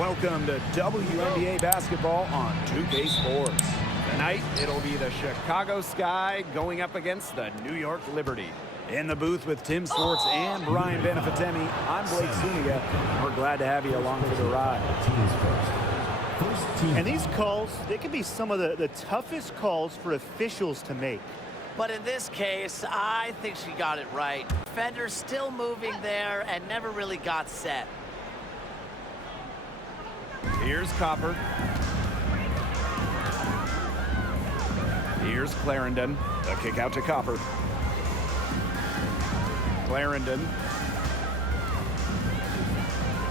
Welcome to WNBA basketball on 2K Sports. Tonight, it'll be the Chicago Sky going up against the New York Liberty. In the booth with Tim Swartz and Brian Benefitemi, I'm Blake Zuniga. We're glad to have you along for the ride. And these calls, they can be some of the toughest calls for officials to make. But in this case, I think she got it right. Defender's still moving there and never really got set. Here's Copper. Here's Clarendon. The kick out to Copper. Clarendon.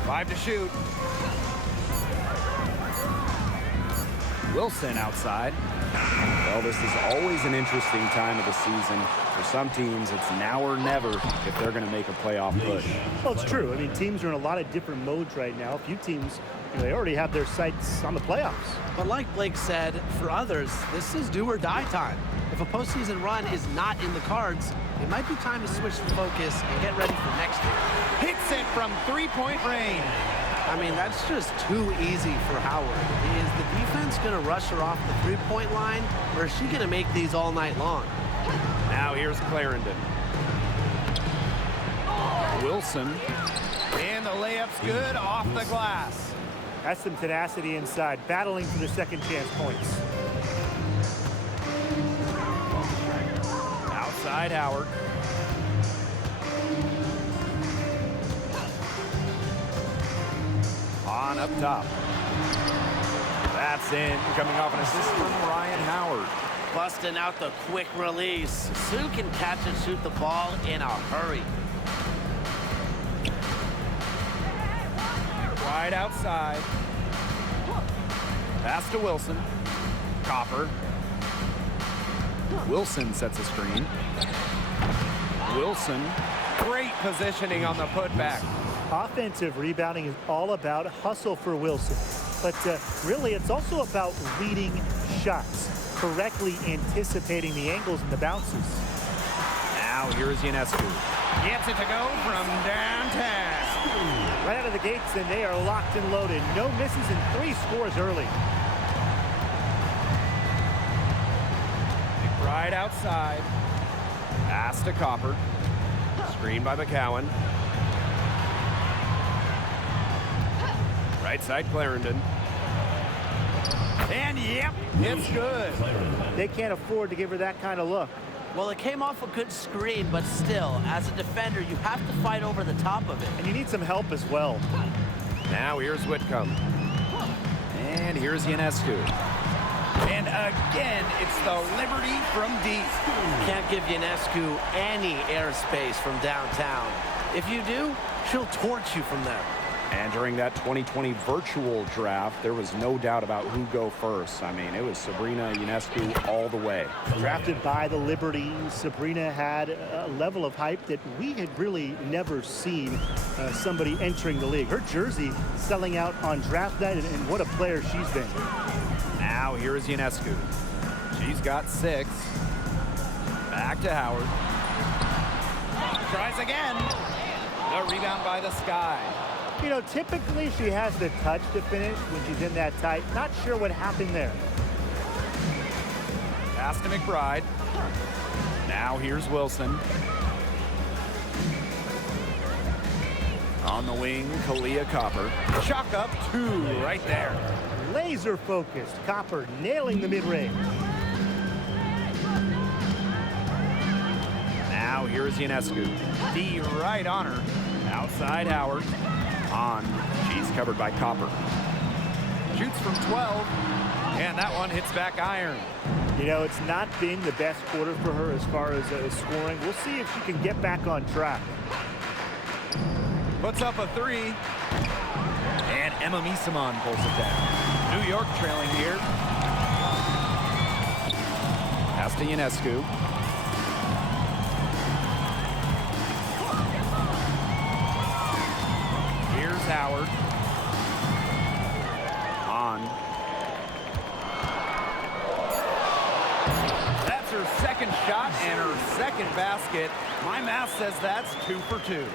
5 to shoot. Wilson outside. Well, this is always an interesting time of the season. For some teams, it's now or never if they're going to make a playoff push. Well, it's true. I mean, teams are in a lot of different modes right now. A few teams, they already have their sights on the playoffs. But like Blake said, for others, this is do or die time. If a postseason run is not in the cards, it might be time to switch the focus and get ready for next year. Hits it from three-point range. I mean, that's just too easy for Howard. Is the defense going to rush her off the three-point line, or is she going to make these all night long? Now here's Clarendon. Wilson. And the layup's good off the glass. That's some tenacity inside, battling for the second chance points. Outside Howard. On up top. That's in. Coming off an assist from Ryan Howard. Busting out the quick release. Sue can catch and shoot the ball in a hurry. Right outside. Pass to Wilson. Copper. Wilson sets a screen. Wilson. Great positioning on the putback. Offensive rebounding is all about hustle for Wilson. But really, it's also about reading shots, correctly anticipating the angles and the bounces. Now here's Ionescu. Gets it to go from downtown. Right out of the gates, and they are locked and loaded. No misses and 3 scores early. Right outside. Pass to Copper. Screen by McCowan. Right side Clarendon. And yep, it's good. They can't afford to give her that kind of look. Well, it came off a good screen, but still, as a defender, you have to fight over the top of it. And you need some help as well. Now here's Whitcomb. And here's Ionescu. And again, it's the Liberty from deep. Can't give Ionescu any airspace from downtown. If you do, she'll torch you from there. And during that 2020 virtual draft, there was no doubt about who go first. I mean, it was Sabrina Ionescu all the way. Drafted by the Liberty, Sabrina had a level of hype that we had really never seen somebody entering the league. Her jersey selling out on draft night, and what a player she's been. Now here's Ionescu. She's got 6. Back to Howard. Tries again. The rebound by the Sky. You know, typically she has the touch to finish when she's in that tight. Not sure what happened there. Pass to McBride. Now here's Wilson. On the wing, Kalia Copper. Chalk up 2 right there. Laser focused. Copper nailing the mid-range. Now here's Ionescu. D right on her. Outside Howard. On. She's covered by Copper. Shoots from 12. And that one hits back iron. You know, it's not been the best quarter for her as far as scoring. We'll see if she can get back on track. Puts up a 3. And Emma Misamon pulls it down. New York trailing here. Pass to Ionescu. Here's Howard. On. That's her second shot and her second basket. My math says that's 2 for 2.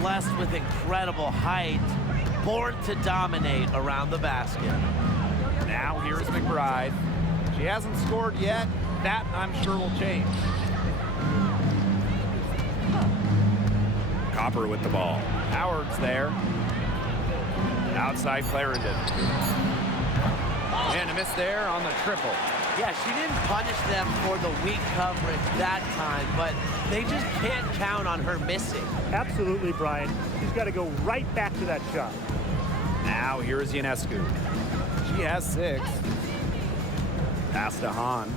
Blessed with incredible height. born to dominate around the basket. Now here's McBride. She hasn't scored yet. That, I'm sure, will change. Copper with the ball. Howard's there. Outside Clarendon. And a miss there on the triple. Yeah, she didn't punish them for the weak coverage that time, but they just can't count on her missing. Absolutely, Brian. She's got to go right back to that shot. Now here's Ionescu. She has 6. Pass to Hahn.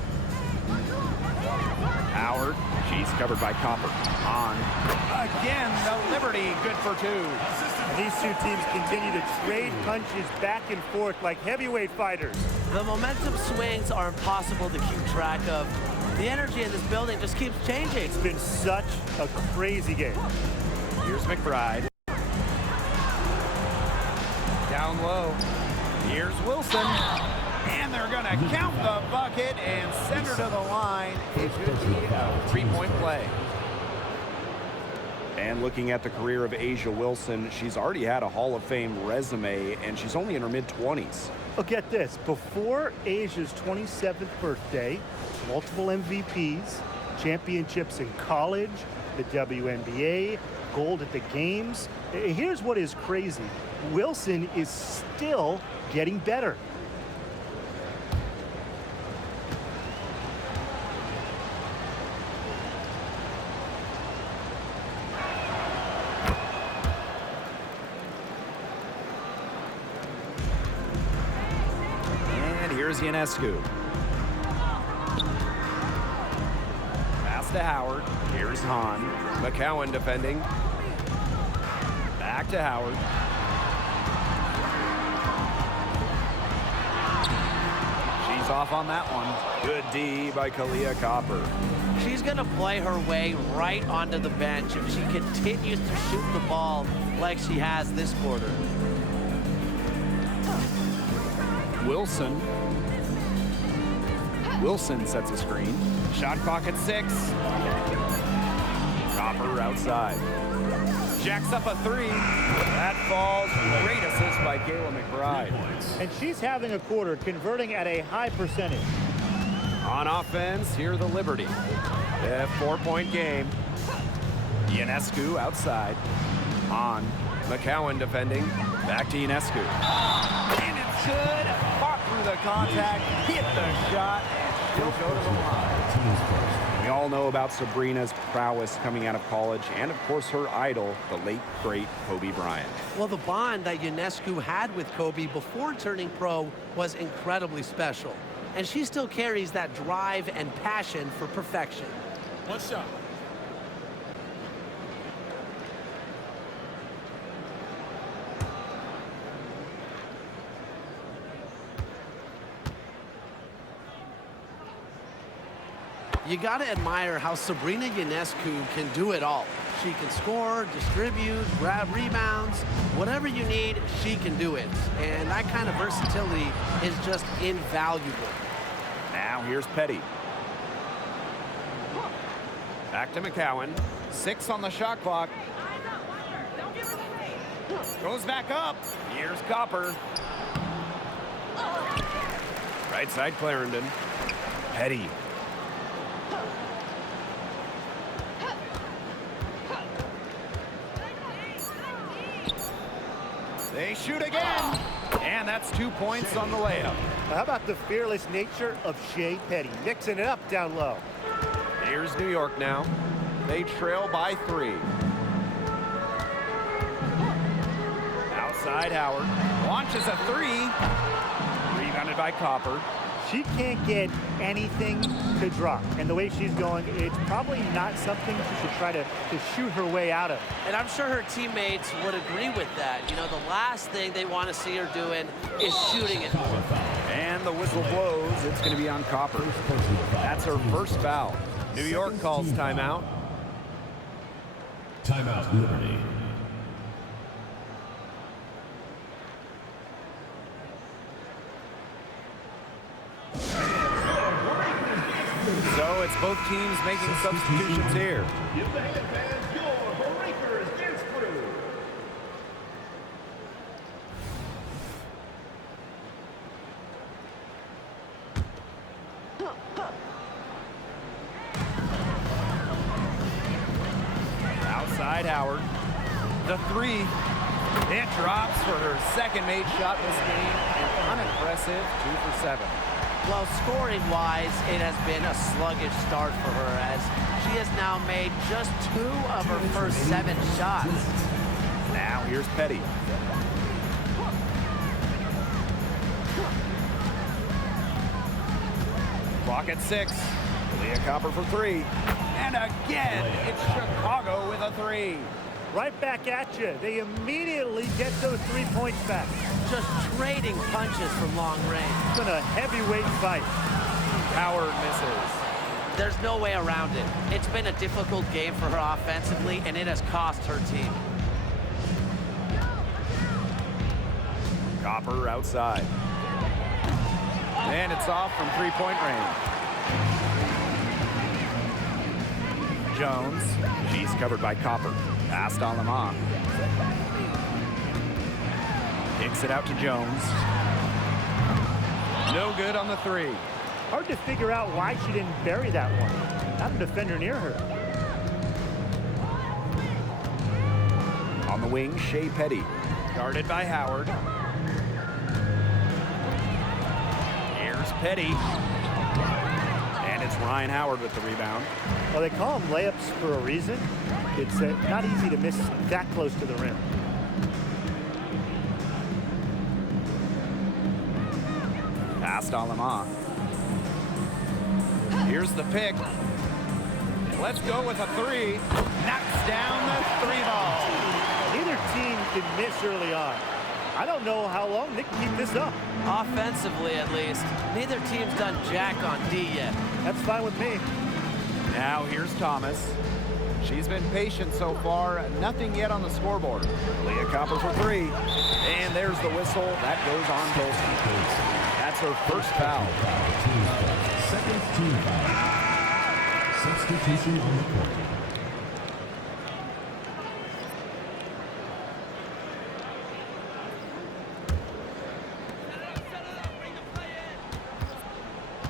Howard. She's covered by Copper. Hahn. Again, the Liberty. Good for 2. And these two teams continue to trade punches back and forth like heavyweight fighters. The momentum swings are impossible to keep track of. The energy in this building just keeps changing. It's been such a crazy game. Here's McBride. Down low. Here's Wilson. And they're going to count the bucket and send her to the line. It should be a 3-point play. And looking at the career of A'ja Wilson, she's already had a Hall of Fame resume, and she's only in her mid-20s. Well, get this. Before Asia's 27th birthday, multiple MVPs, championships in college, the WNBA, gold at the games. Here's what is crazy. Wilson is still getting better. Here's Ionescu. Pass to Howard. Here's Hahn. McCowan defending. Back to Howard. She's off on that one. Good D by Kalia Copper. She's going to play her way right onto the bench if she continues to shoot the ball like she has this quarter. Wilson. Wilson sets a screen. Shot clock at 6. Copper outside. Jacks up a 3. That falls. Great assist by Kayla McBride. And she's having a quarter, converting at a high percentage. On offense, here the Liberty. A 4-point game. Ionescu outside. On. McCowan defending. Back to Ionescu. And it's good. Fought through the contact. Hit the shot. She'll go to the line. We all know about Sabrina's prowess coming out of college, and of course her idol, the late, great Kobe Bryant. Well, the bond that Ionescu had with Kobe before turning pro was incredibly special. And she still carries that drive and passion for perfection. One shot. You got to admire how Sabrina Ionescu can do it all. She can score, distribute, grab rebounds, whatever you need, she can do it. And that kind of versatility is just invaluable. Now here's Petty. Back to McCowan. 6 on the shot clock. Goes back up. Here's Copper. Right side Clarendon. Petty. They shoot again. And that's 2 points on the layup. How about the fearless nature of Shea Petty, mixing it up down low. Here's New York now. They trail by 3. Outside Howard. Launches a 3. Rebounded by Copper. She can't get anything to drop. And the way she's going, it's probably not something she should try to shoot her way out of. And I'm sure her teammates would agree with that. You know, the last thing they want to see her doing is shooting it. And the whistle blows. It's going to be on Copper. That's her first foul. New York calls timeout. Timeout, Liberty. So it's both teams making substitutions here. Howard. The three. It drops for her second made shot this game. An unimpressive 2 for 7. Well, scoring-wise, it has been a sluggish start for her as she has now made just 2 of her first 7 shots. Now here's Petty. Clock at 6. Leah Copper for 3. And again, it's Chicago with a 3. Right back at you. They immediately get those 3 points back. Just trading punches from long range. It's been a heavyweight fight. Howard misses. There's no way around it. It's been a difficult game for her offensively, and it has cost her team. Copper outside. And it's off from 3-point range. Jones. She's covered by Copper. Passed on them off. Kicks it out to Jones. No good on the 3. Hard to figure out why she didn't bury that one. Not a defender near her. On the wing, Shea Petty. Guarded by Howard. Here's Petty. And it's Ryan Howard with the rebound. Well, they call them layups for a reason. It's not easy to miss that close to the rim. Passed Alama. Here's the pick. Let's go with a 3. Knocks down the 3 ball. Neither team can miss early on. I don't know how long they can keep this up. Offensively, at least. Neither team's done jack on D yet. That's fine with me. Now here's Thomas. She's been patient so far. Nothing yet on the scoreboard. Leah Copper for 3. And there's the whistle. That goes on Tolson. That's her first foul. Second team foul. Substitution on the court.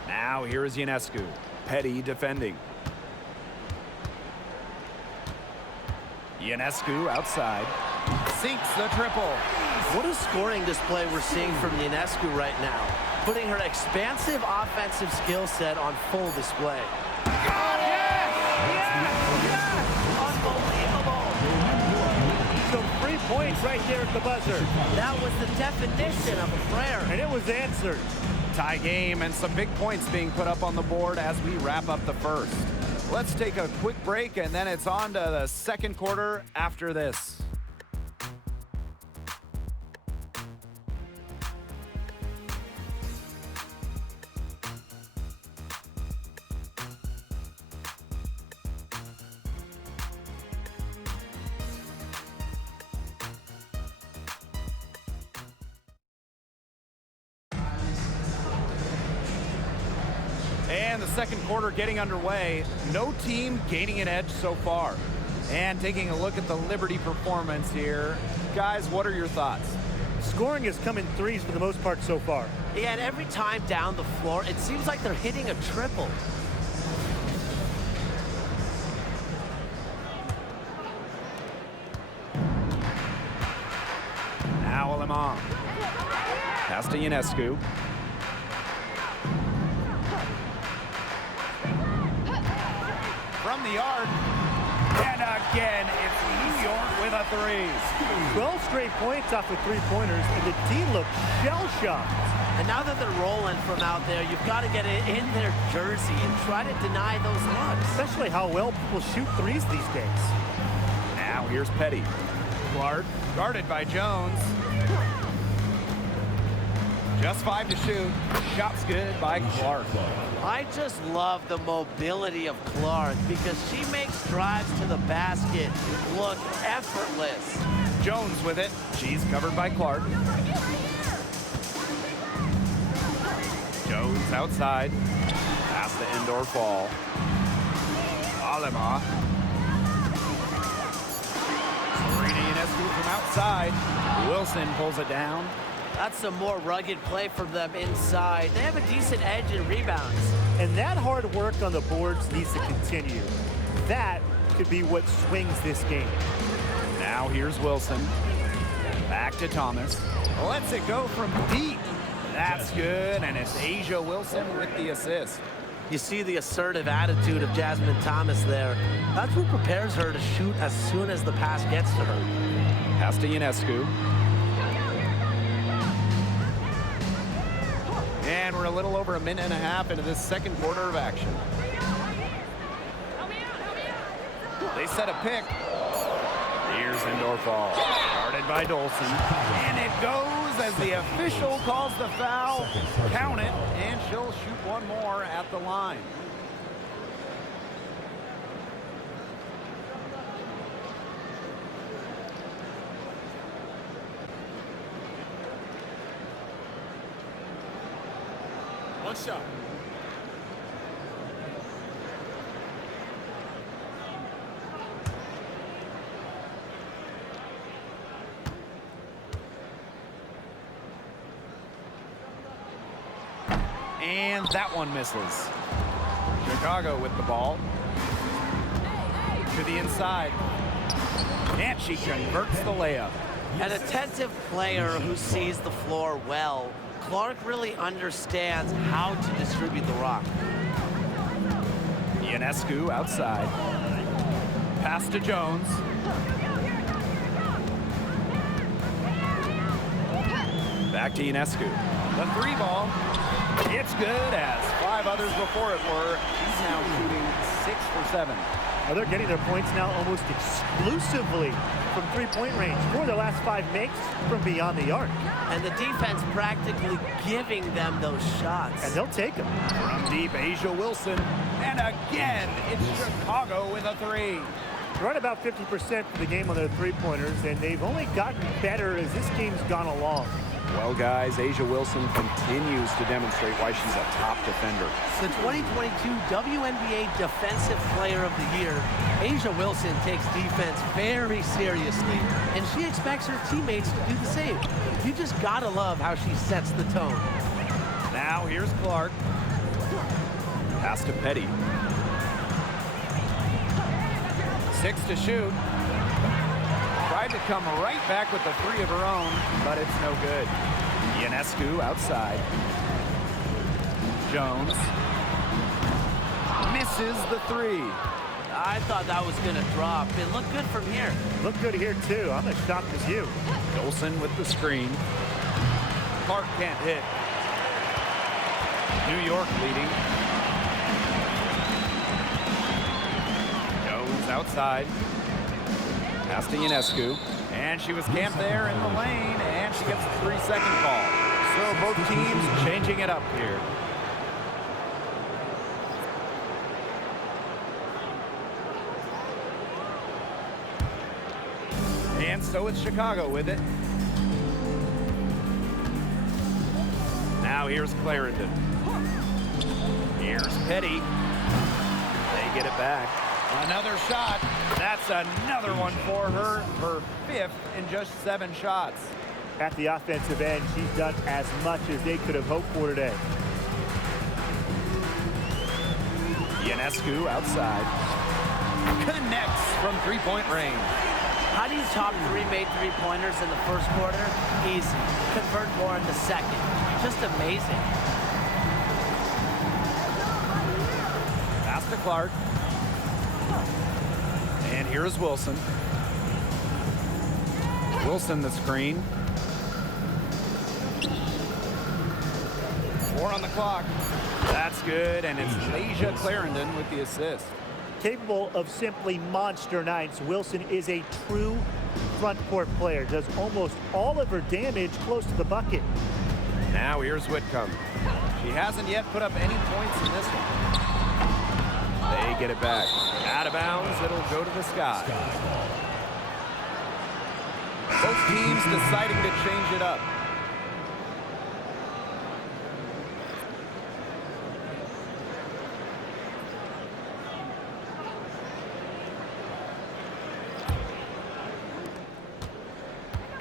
Now here is Ionescu. Petty defending. Ionescu outside. Sinks the triple. What a scoring display we're seeing from Ionescu right now, putting her expansive offensive skill set on full display. Unbelievable. So 3 points right there at the buzzer. That was the definition of a prayer. And it was answered. Tie game and some big points being put up on the board as we wrap up the first. Let's take a quick break and then it's on to the second quarter after this. And the second quarter getting underway. No team gaining an edge so far. And taking a look at the Liberty performance here. Guys, what are your thoughts? Scoring has come in threes for the most part so far. Yeah, and every time down the floor, it seems like they're hitting a triple. Now Alemán. Pass to Ionescu. From the arc. And again, it's New York with a 3. 12 straight points off of 3-pointers, and the team looks shell-shocked. And now that they're rolling from out there, you've got to get it in their jersey and try to deny those looks. Especially how well people shoot threes these days. Now here's Petty. Clark guarded by Jones. Just 5 to shoot. Shot's good by Clark. I just love the mobility of Clark because she makes drives to the basket look effortless. Jones with it. She's covered by Clark. Jones outside. Past the indoor fall. Alema. Serena Ionescu from outside. Wilson pulls it down. That's some more rugged play from them inside. They have a decent edge in rebounds. And that hard work on the boards needs to continue. That could be what swings this game. Now here's Wilson. Back to Thomas. Lets it go from deep. That's good, and it's Asia Wilson with the assist. You see the assertive attitude of Jasmine Thomas there. That's what prepares her to shoot as soon as the pass gets to her. Pass to Ionescu. And we're a little over a minute and a half into this second quarter of action. They set a pick. Here's indoor fall. Guarded by Dolson. And it goes as the official calls the foul. Count it, and she'll shoot one more at the line. One shot. And that one misses. Chicago with the ball. To the inside. And she converts the layup. An attentive player who sees the floor well. Clark really understands how to distribute the rock. Ionescu outside. Pass to Jones. Back to Ionescu. The three ball. It's good, as 5 others before it were. She's now shooting 6 for 7. Well, they're getting their points now almost exclusively from three-point range. 4 of their last 5 makes from beyond the arc. And the defense practically giving them those shots. And they'll take them. From deep, Asia Wilson. And again, it's Chicago with a 3. They're at about 50% for the game on their three-pointers, and they've only gotten better as this game's gone along. Well, guys, Asia Wilson continues to demonstrate why she's a top defender. The 2022 WNBA Defensive Player of the Year, Asia Wilson takes defense very seriously, and she expects her teammates to do the same. You just gotta love how she sets the tone. Now here's Clark. Pass to Petty. 6 to shoot. Tried to come right back with the 3 of her own, but it's no good. Ionescu outside. Jones misses the 3. I thought that was gonna drop. It looked good from here. Look good here, too. I'm as shocked as you. Dolson with the screen. Clark can't hit. New York leading. Jones outside. Pass to Ionescu. And she was camped there in the lane, and she gets a 3-second call. So both teams changing it up here. And so it's Chicago with it. Now here's Clarendon. Here's Petty. They get it back. Another shot. That's another one for her. Her 5th in just 7 shots. At the offensive end, she's done as much as they could have hoped for today. Ionescu outside. Connects from 3-point range. How do you top 3 made 3-pointers in the first quarter? Easy. Convert more in the second. Just amazing. Pass to Clark. And here's Wilson. Wilson the screen. 4 on the clock. That's good, and it's Asia Clarendon with the assist. Capable of simply monster nights, Wilson is a true front court player. Does almost all of her damage close to the bucket. Now here's Whitcomb. She hasn't yet put up any points in this one. They get it back. Out of bounds, it'll go to the sky. Both teams deciding to change it up.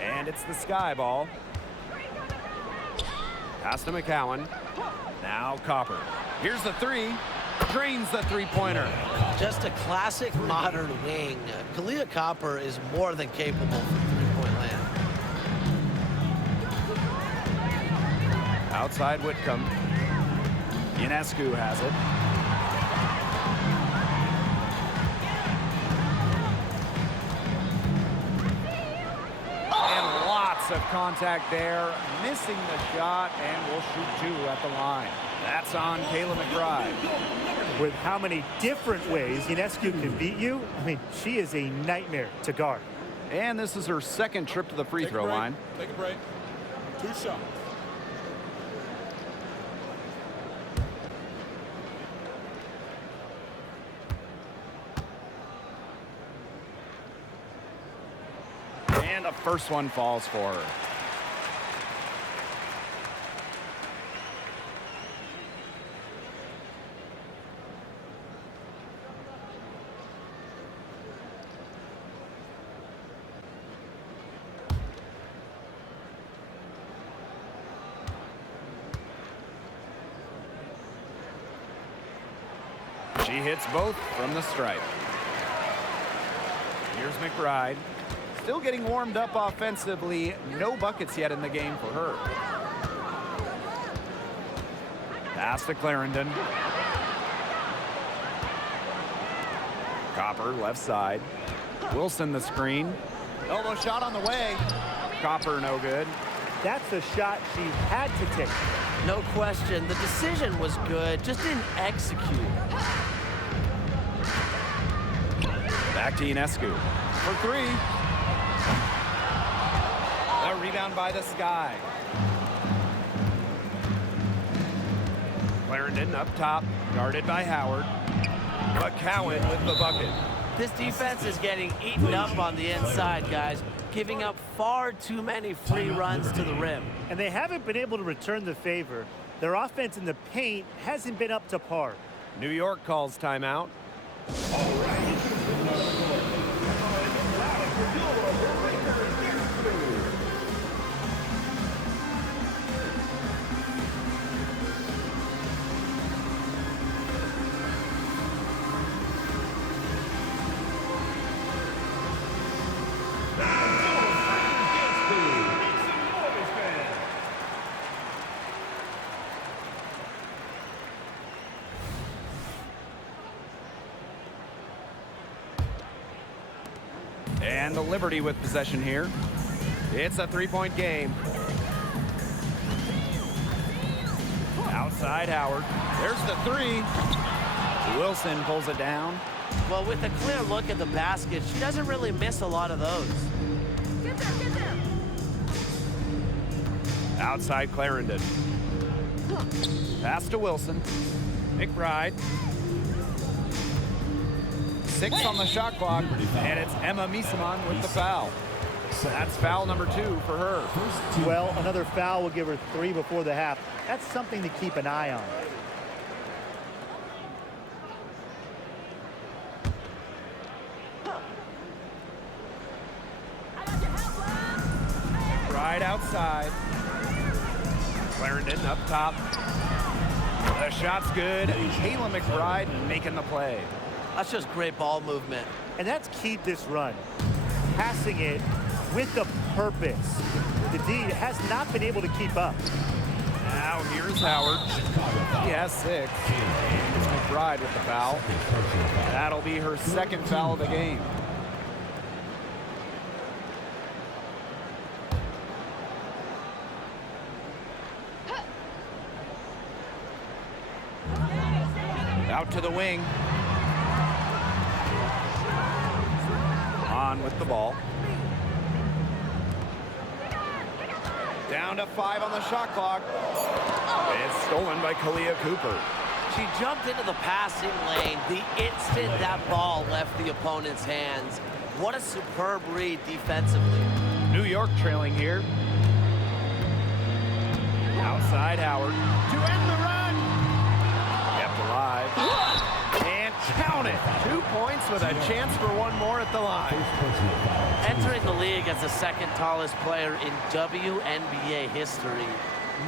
And it's the sky ball. Pass to McCowan. Now Copper. Here's the 3. Drains the three-pointer. Just a classic modern wing. Kalia Copper is more than capable from three-point land. Outside Whitcomb. Ionescu has it. And lots of contact there. Missing the shot, and will shoot two at the line. That's on Kayla McBride. With how many different ways Ionescu can beat you, I mean, she is a nightmare to guard. And this is her second trip to the free throw line. Take a break. 2 shots. And the first one falls for her. She hits both from the stripe. Here's McBride. Still getting warmed up offensively. No buckets yet in the game for her. Pass to Clarendon. Copper left side. Wilson the screen. Elbow shot on the way. Copper no good. That's a shot she had to take. No question. The decision was good, just didn't execute. Back to Ionescu for three. A rebound by the Sky. Clarendon up top, guarded by Howard. McCowan with the bucket. This defense is getting eaten up on the inside, guys, giving up far too many free runs to the rim. And they haven't been able to return the favor. Their offense in the paint hasn't been up to par. New York calls timeout. And the Liberty with possession here. It's a three-point game. Outside Howard. There's the three. Wilson pulls it down. Well, with a clear look at the basket, she doesn't really miss a lot of those. Get there. Outside Clarendon. Pass to Wilson. McBride. 6 on the shot clock, and it's Emma Misaman with the foul. That's foul number 2 for her. Well, another foul will give her 3 before the half. That's something to keep an eye on. Right outside. Clarendon up top. The shot's good. Kayla McBride making the play. That's just great ball movement. And that's keyed this run. Passing it with a purpose. The D has not been able to keep up. Now here's Howard. He has 6. It's McBride with the foul. That'll be her second foul of the game. Out to the wing. On with the ball. Down to 5 on the shot clock. It's stolen by Kalia Cooper. She jumped into the passing lane the instant that ball left the opponent's hands. What a superb read defensively. New York trailing here. Outside Howard to end the run. Kept alive. And count it. 2 points with a chance for one more at the line. Entering the league as the second tallest player in WNBA history,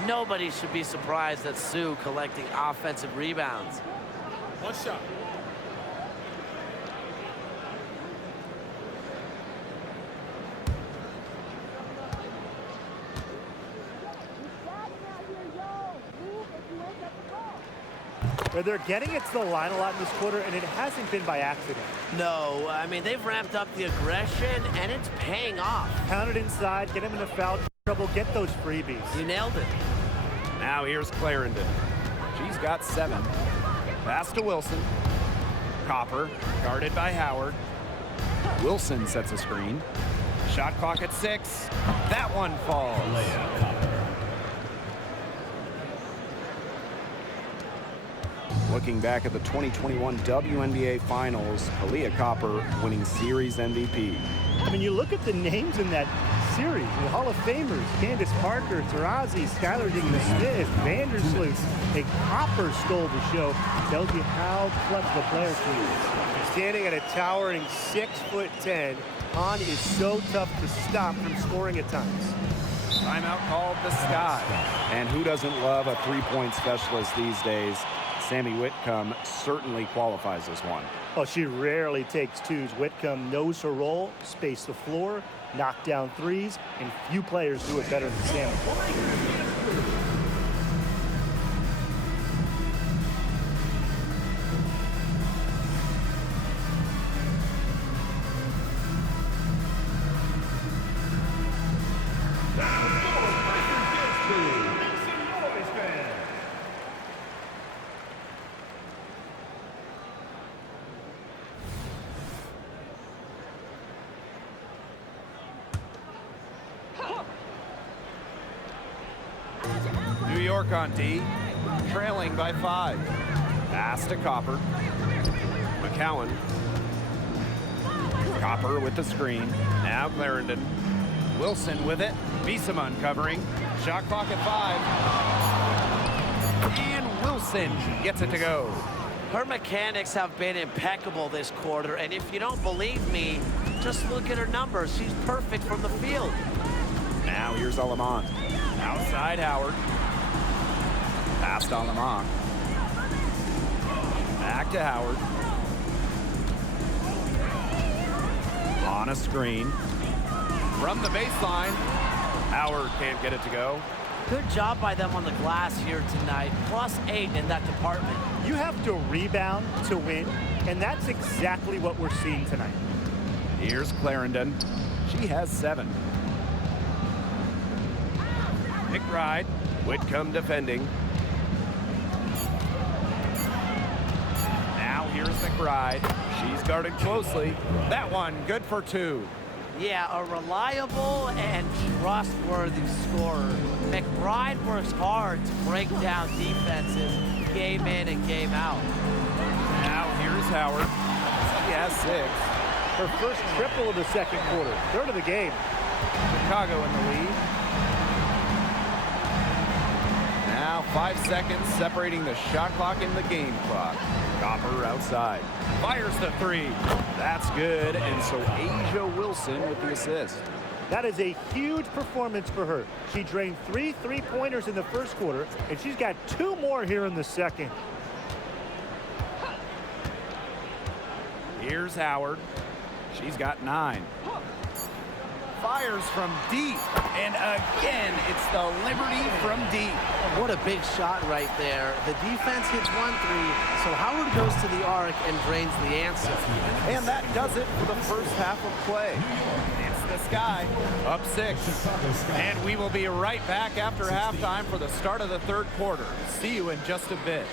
nobody should be surprised at Sue collecting offensive rebounds. One shot. Where they're getting it to the line a lot in this quarter, and it hasn't been by accident. No, I mean, they've ramped up the aggression, and it's paying off. Pound it inside, get him into foul trouble, get those freebies. You nailed it. Now here's Clarendon. She's got 7. Pass to Wilson. Copper, guarded by Howard. Wilson sets a screen. Shot clock at 6. That one falls. Leah Copper. Looking back at the 2021 WNBA Finals, Aaliyah Copper winning Series MVP. I mean, you look at the names in that series, the Hall of Famers, Candace Parker, Taurasi, Skylar Diggins-Smith, Vandersloot. A Copper stole the show. Tells you how clutch the player she is. Standing at a towering 6'10", Han is so tough to stop from scoring at times. Timeout called the Sky. And who doesn't love a three-point specialist these days? Sammy Whitcomb certainly qualifies as one. Well, she rarely takes twos. Whitcomb knows her role, space the floor, knock down threes, and few players do it better than Sammy. New York on D, trailing by 5. Pass to Copper. McCowan. Copper with the screen. Now Clarendon. Wilson with it. Beeson uncovering. Shot clock at 5. And Wilson gets it to go. Her mechanics have been impeccable this quarter, and if you don't believe me, just look at her numbers. She's perfect from the field. Now here's Alamont. Outside Howard. Pass to Alamont. Back to Howard. On a screen. From the baseline. Howard can't get it to go. Good job by them on the glass here tonight. +8 in that department. You have to rebound to win, and that's exactly what we're seeing tonight. Here's Clarendon. She has 7. McBride. Whitcomb defending. Now here's McBride. She's guarded closely. That one good for 2. Yeah, a reliable and trustworthy scorer. McBride works hard to break down defenses game in and game out. Now here's Howard. He has 6. Her first triple of the second quarter, third of the game. Chicago in the lead. Now 5 seconds separating the shot clock and the game clock. Copper outside. Fires the 3. That's good. And so Asia Wilson with the assist. That is a huge performance for her. She drained 3 3-pointers in the first quarter, and she's got 2 more here in the second. Here's Howard. She's got 9. Fires from deep. And again, it's the Liberty from deep. What a big shot right there. The defense hits 1-3, so Howard goes to the arc and drains the answer. And that does it for the first half of play. It's the Sky up 6. And we will be right back after halftime for the start of the third quarter. See you in just a bit.